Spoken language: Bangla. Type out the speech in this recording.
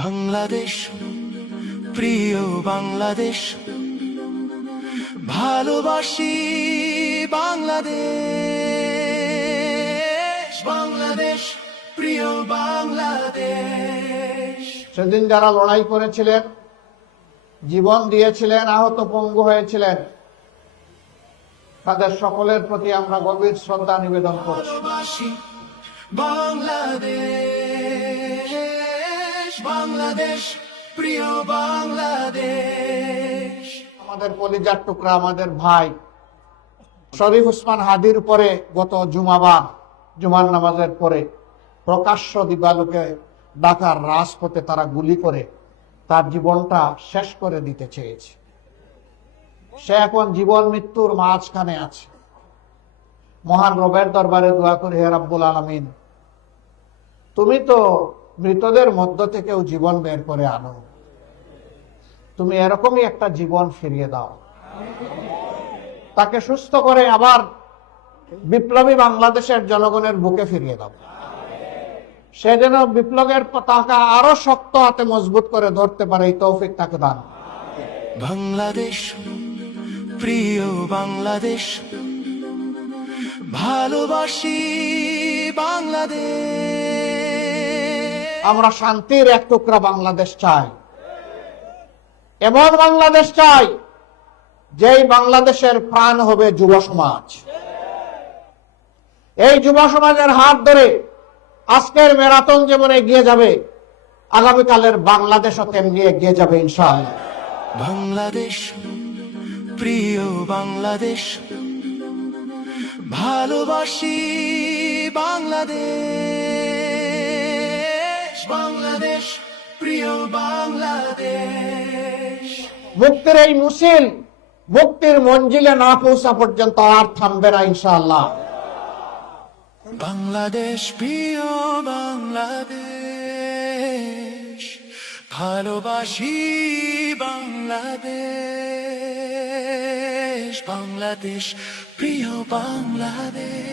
বাংলাদেশ, প্রিয় বাংলাদেশ, ভালোবাসি বাংলাদেশ। বাংলাদেশ, প্রিয় বাংলাদেশ। সেদিন যারা লড়াই করেছিলেন, জীবন দিয়েছিলেন, আহত পঙ্গু হয়েছিলেন, তাদের সকলের প্রতি আমরা গভীর শ্রদ্ধা নিবেদন করছি। ভালোবাসি বাংলাদেশ। বাংলাদেশ, প্রিয় বাংলাদেশ। আমাদের কলিজার টুকরা, আমাদের ভাই শরীফ ওসমান হাদির উপরে গত জুমার নামাজের পরে প্রকাশ্য দিবালোকে ঢাকার রাজপথে তারা গুলি করে তার জীবনটা শেষ করে দিতে চেয়েছে। সে এখন জীবন মৃত্যুর মাঝখানে আছে। মহান রবের দরবারে দোয়া করি, হে রাব্বুল আলামিন, তুমি তো মৃতদের মধ্য থেকেও জীবন বের করে আনো, তুমি এরকমই একটা জীবন ফিরিয়ে দাও, তাকে সুস্থ করে আবার বিপ্লবী বাংলাদেশের জনগণের বুকে ফিরিয়ে দাও। সে যেন বিপ্লবের পতাকা আরো শক্ত হাতে মজবুত করে ধরতে পারে, এই তৌফিক তাকে দান। বাংলাদেশ, প্রিয় বাংলাদেশ, ভালোবাসি বাংলাদেশ। আমরা শান্তির এক টুকরা বাংলাদেশ চাই, এমন বাংলাদেশ চাই যেই বাংলাদেশের প্রাণ হবে যুব সমাজ। এই যুব সমাজের হাত ধরে আজকের ম্যারাথন যেমন এগিয়ে যাবে, আগামীকালের বাংলাদেশও তেমনি এগিয়ে যাবে ইনশাআল্লাহ। বাংলাদেশ, প্রিয় বাংলাদেশ, ভালোবাসি বাংলাদেশ। বাংলাদেশ, প্রিয় বাংলাদেশ। মুক্তির এই মিছিল মুক্তির মঞ্জিলে না পৌঁছা পর্যন্ত আর থামবে না ইনশাআল্লাহ। বাংলাদেশ, প্রিয় বাংলাদেশ, ভালোবাসি বাংলাদেশ। বাংলাদেশ, প্রিয় বাংলাদেশ।